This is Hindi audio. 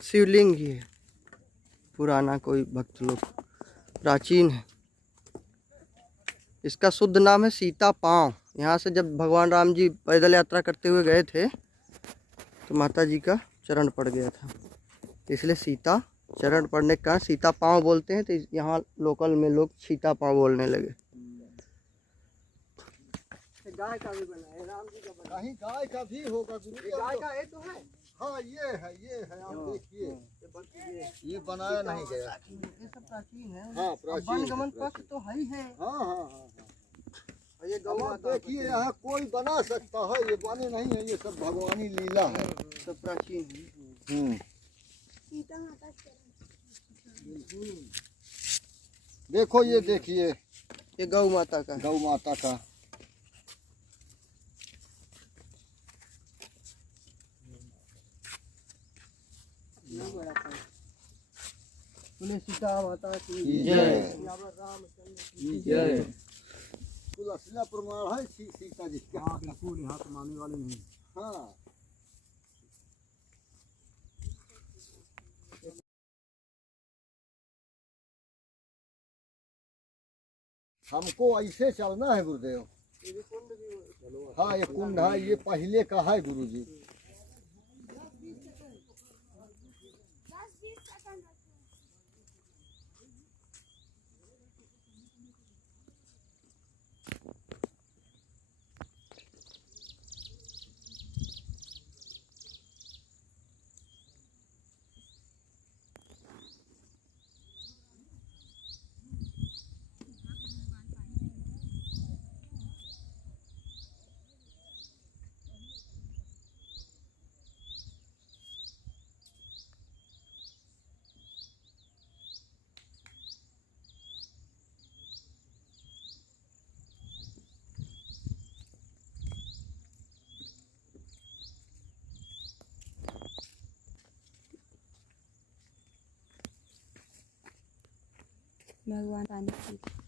शिवलिंग ही है, पुराना कोई भक्त लोग, प्राचीन है। इसका शुद्ध नाम है सीता पाँव। यहाँ से जब भगवान राम जी पैदल यात्रा करते हुए गए थे तो माता जी का चरण पड़ गया था, इसलिए सीता चरण पड़ने के कारण सीता पाँव बोलते हैं। तो यहाँ लोकल में लोग सीता पाँव बोलने लगे। गाय का भी बना है, राम जी का बना है। गाय का भी होगा गुरु, गाय का है तो है। हाँ ये है आप देखिए, ये बनाया नहीं गया, ये सब प्राचीन है। हाँ प्राचीन वनगमन पथ तो है ही है। हाँ। ये गौ देखिए यहाँ कोई बना सकता है, ये बने नहीं है, ये सब भगवानी लीला है, सब प्राचीन है। देखो ये देखिए, ये गौ माता का, गौ माता का। बोले सीता माता की जय, रामचंद्र की जय। असला प्रमाण है सीता जी का। हाँ बिल्कुल, यहाँ तो मानने वाले नहीं। हाँ हमको ऐसे चलना है गुरुदेव। हाँ ये कुंड है, ये पहले का है गुरु जी। भगवान पानी